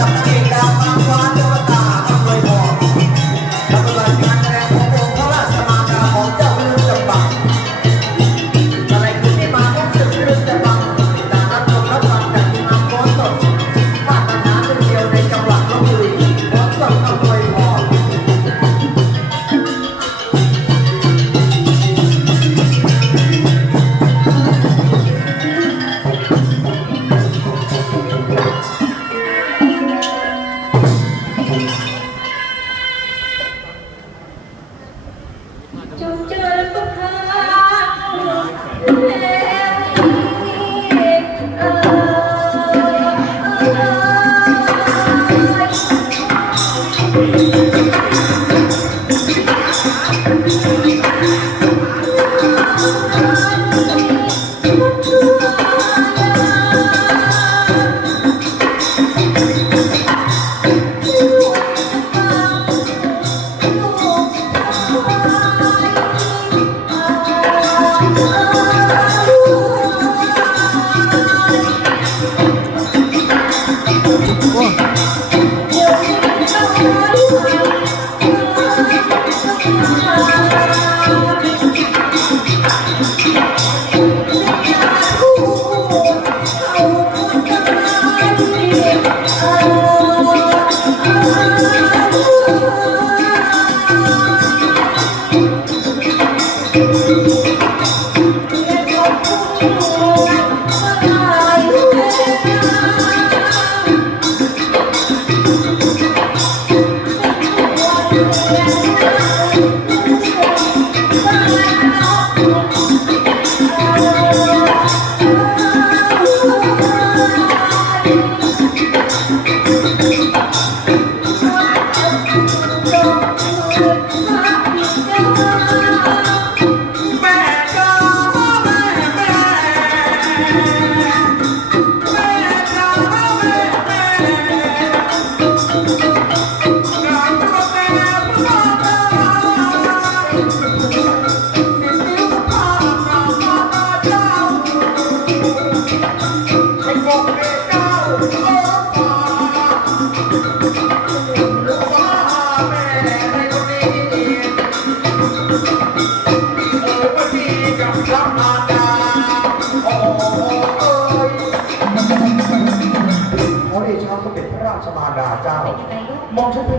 กับนางเอกดาวบางฟ้าเจ้าตา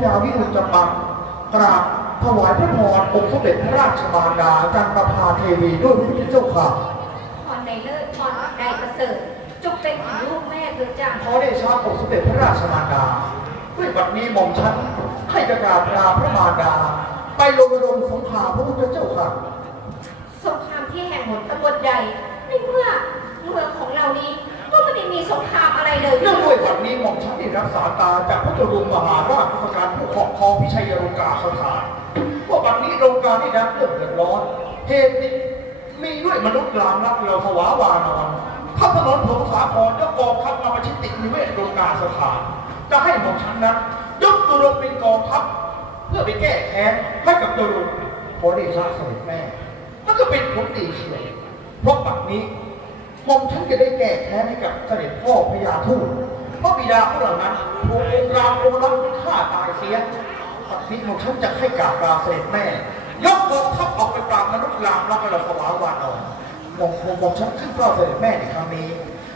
ยาวิรุณจำบังกราบถวายพระพรองค์สมเด็จพระราชมารดาจันทประภาเทวีด้วยพระพุทธเจ้าค่ะพรในเลิศพรใดประเสริฐจงเป็นของลูกแม่เถิดจ้าขอเดชะองค์สมเด็จพระราชมารดาด้วยบัดนี้หม่อมฉันให้กราบลาพระมารดา ไปลงรงสงครามพระพุทธเจ้าค่ะสงครามที่แห่งหนตำบลใหญ่ในเมื่อเมืองของเรานี้ ก็ไม่ได้มีสงครามอะไรเลยเนื่องด้วยวันนี้หม่อมฉันได้รับสาตาจากพระจุลมหาราชกุการผู้ครอบครองพิชัยโรงกาสถานว่าวันนี้โรงการได้รับเรื่องเดือดร้อนเหตุนี้มีด้วยมนุษย์ลามลักเราสวาวานอนถ้าถนนผงสาครจะกองทัพมาประชิดติดนิเวศโรงกาสถาน จะให้หม่อมฉันนั้นยกตัวลงเป็นกองทัพเพื่อไปแก้แค้นให้กับตัวลุงขอได้ทราบเสด็จแม่นั่นก็เป็นผลดีเชียเพราะปัจนี้ หม่อมฉันจะได้แก้แค้นให้กับเสด็จพ่อพญาทูตเพราะบิดาของเรานั้นถูกองค์รามองค์รักฆ่าตายเสียปัจนี้หม่อมฉันจะให้กราบลาเสด็จแม่ ยกกองทัพออกไปปราบมนุษย์ลามแล้วก็เราสวาวานอนหม่อมหม่อมหม่อมฉันขึ้นเฝ้าเสด็จแม่ในครั้งนี้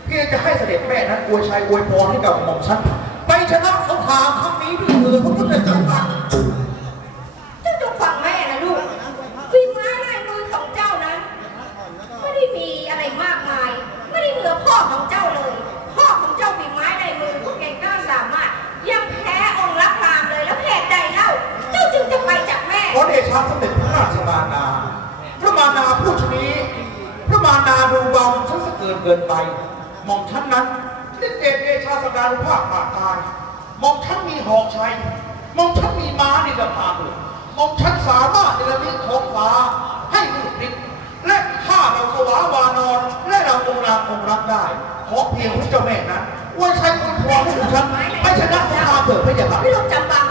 เพื่อจะให้เสด็จแม่นั้นอวยชัยอวยพรให้กับหม่อมฉันไปชนะสงครามครั้งนี้ด้วยเถิดพระพุทธเจ้า ขอเดชะสมเด็จพระราชมารดาพระมารดาผู้ชนี้ พระมารดาดูเบาฉันสะเกินเกินไปม่อมฉันนั้นได้เดชเดชาสการุภาพปากตายม่อมฉันมีหอกชัยม่อมฉันมีม้าในลำพาเลยหม่อมฉันสามารถในระมิดท้องฟ้าให้มืดมิดและฆ่าเราสวาวานอน และเราองรามองรักได้ ขอเพียงพระเจ้าแม่นั้นไว้ใช้คุณพรให้ของฉันไปชนะสงครามเถิดพระเจ้าค่ะพี่ลูกจำบัง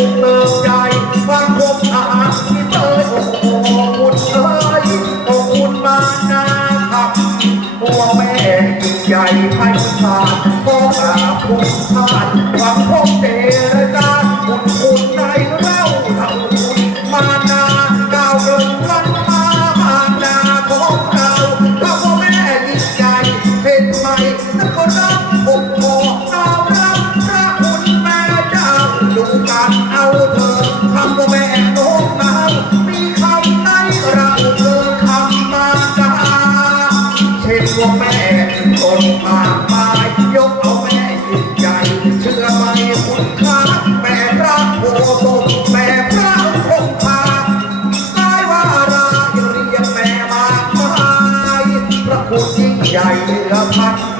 Oh. ใหญ่ละพัก